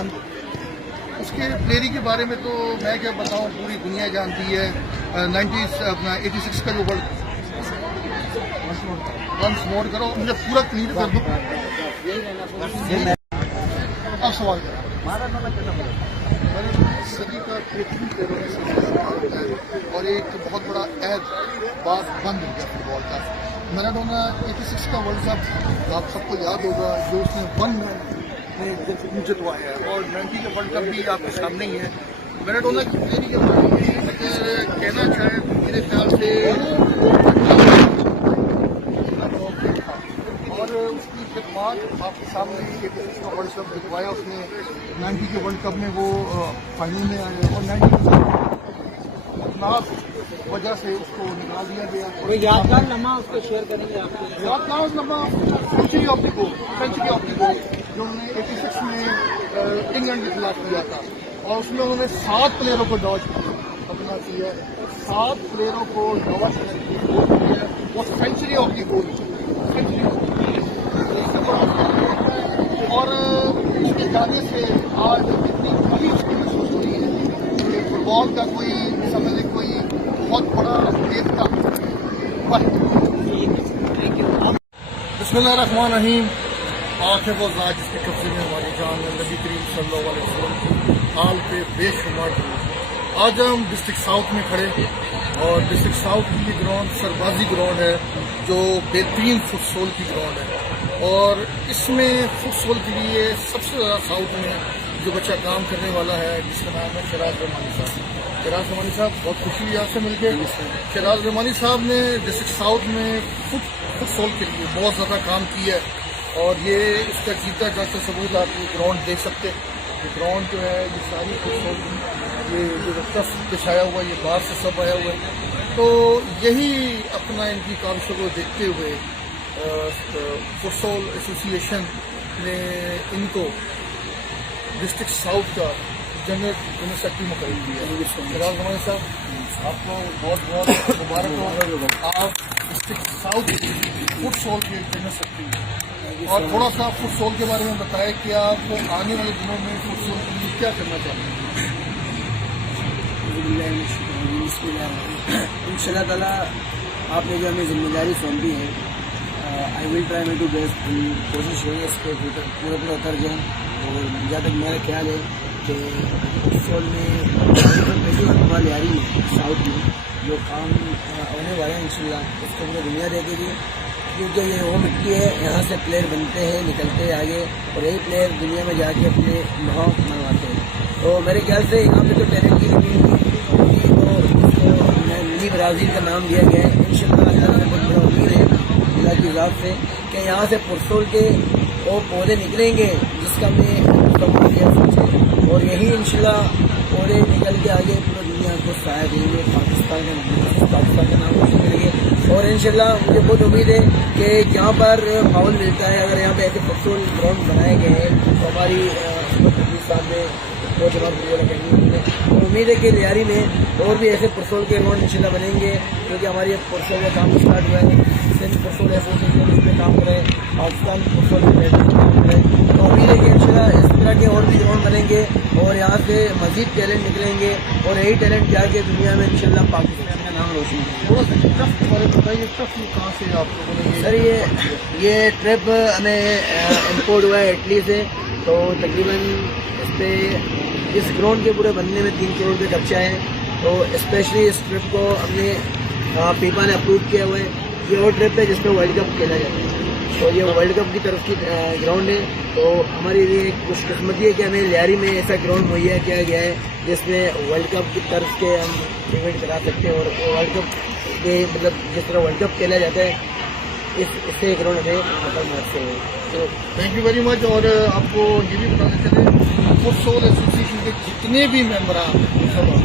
पाकिस्तान उसके प्लेयरी के बारे में तो मैं क्या बताऊं, पूरी दुनिया जानती है। 86 का जो वर्ल्ड वंस मोड करो, मुझे पूरा क्लियर कर दो। अब सवाल सदी का और एक बहुत बड़ा ऐब बात बंद हो गया फुटबॉल का। मैराडोना 86 का वर्ल्ड कप आप सबको याद होगा, जो उसने 1 मैन में जितवाया है, और 90 का वर्ल्ड कप भी आपके सामने ही है। मैराडोना की प्लेयरी के बारे में अगर कहना चाहे तो मेरे ख्याल से और उसकी खिदमत आपके सामने 86 का वर्ल्ड कप जितवाया उसने। 90 के वर्ल्ड कप में वो फाइनल में आए और 90 वजह से उसको निकाल दिया गया। कोई यादगार लम्हा उसको शेयर करेंगे आपको? यादगार लम्हा सेंचुरी ऑफ द गोल जो उन्होंने 86 में इंग्लैंड के खिलाफ किया था, और उसमें उन्होंने 7 प्लेयरों को डॉज अपना किया, 7 प्लेयरों को डॉज करके वो सेंचुरी ऑफ द गोल और इसके जाने से आज इतनी बड़ी उसकी महसूस हो रही है कि फुटबॉल का कोई समझे कोई बहुत बड़ा देवता। बिस्मिल्लाहिर्रहमानिर्रहीम। आखिर वो ज़ात जिसके कब्जे में हमारी जान नबी करीम सल्लल्लाहु अलैहि वसल्लम की हाल पे बेशुमार। आज हम डिस्ट्रिक्ट साउथ में खड़े और डिस्ट्रिक्ट साउथ की ग्राउंड सरबाजी ग्राउंड है, जो बेहतरीन फुटसोल की ग्राउंड है। और इसमें फुटसोल के लिए सबसे ज़्यादा साउथ में जो बच्चा काम करने वाला है, जिसका नाम है शराज रहमानी साहब। शराज रहमानी साहब, बहुत खुशी हुई आपसे मिलकर। शराज रहमानी साहब ने डिस्ट्रिक्ट साउथ में फुटसोल के लिए बहुत ज़्यादा काम किया है, और ये इसका जीता जाता सबूत आप ये ग्राउंड देख सकते हैं। ये ग्राउंड जो है, ये सारी फुटसोल ये जो टफ बिछाया हुआ, ये बाहर से सब आया हुआ है। तो यही अपना इनकी काविशों को देखते हुए फुटसोल एसोसिएशन ने इनको डिस्ट्रिक्ट साउथ का जनरल सेक्रेटरी मुकर्रर किया। शराज रहमानी साहब, आपको बहुत बहुत मुबारक हो, आप डिस्ट्रिक्ट साउथ फुटसोल के जनरल सेक्रेटरी। और थोड़ा सा फुटसोल के बारे में बताएं कि आप आने वाले दिनों में फुटसोल के लिए क्या करना चाहते हैं? इंशाल्लाह ताला आपने जो हमें जिम्मेदारी सौंपी है, I will try my to best. कोशिश यही है इस पर पूरा उतर जाऊँ। और जहाँ तक मेरा ख्याल है कि फुटसॉल में पहली बार आ रही है साउथ में जो काम होने वाला है, इंशाल्लाह उसको पूरी दुनिया देखेगी, क्योंकि ये वो मिट्टी है, यहाँ से प्लेयर बनते हैं, निकलते हैं आगे, और यही प्लेयर दुनिया में जाके अपने नाम मनवाते हैं। तो मेरे ख्याल से यहाँ पे तो टैलेंट की कमी होगी, तो इसको मिनी ब्राज़ील का नाम दिया गया है। इंशाल्लाह अल्लाह से बहुत बड़ा उम्मीद है अल्लाह की ज़ात से कि यहाँ से फुटसॉल के वो पौधे निकलेंगे जिसका हमने सोचा, और यही इंशाल्लाह पौधे निकल के आगे पूरी दुनिया को सहायता देंगे, पाकिस्तान का नाम रोशन करेंगे। और इंशाल्लाह मुझे बहुत उम्मीद है कि जहाँ पर माहौल मिलता है, अगर यहाँ पे ऐसे फुटसॉल ग्राउंड बनाए गए हैं तो हमारी सामने बहुत जवाब तो उम्मीद है कि लियारी में और भी ऐसे फुटसॉल के ग्राउंड इंशाल्लाह बनेंगे, क्योंकि हमारी फुटसॉल का काम स्टार्ट हुआ है। सिंध फुटसॉल एसोसिएशन इस पर काम करे, पाकिस्तान फुटसॉल पे काम करे। तो उम्मीद है कि इंशाल्लाह इस तरह के और भी ग्राउंड बनेंगे और यहाँ से मजीद टैलेंट निकलेंगे, और यही टैलेंट जाके दुनिया में इंशाल्लाह पाकिस्तान का नाम रोशन करेंगे। कहाँ से आप लोगों ने सर ये ट्रिप हमें इम्पोर्ट हुआ है इटली से, तो तकरीबन इस पर इस ग्राउंड के पूरे बनने में 3 करोड़ का खर्चा है। तो स्पेशली इस ट्रिप को हमने पीपा ने अप्रूव किया हुआ है। ये वो ट्रिप है जिसमें वर्ल्ड कप खेला जाता है, तो ये वर्ल्ड कप की तरफ की ग्राउंड है। तो हमारी लिए खुशकिस्मती है कि हमें लियारी में ऐसा ग्राउंड मुहैया किया गया है जिसमें वर्ल्ड कप की तरफ के हम इवेंट करा सकते हैं, और वर्ल्ड कप के मतलब जिस तरह वर्ल्ड कप खेला जाता है इससे ग्राउंड हमें मतलब से है। तो थैंक यू वेरी मच। और आपको ये भी बताना चले फुटसॉल एसोसिएशन के जितने भी मेंबर हैं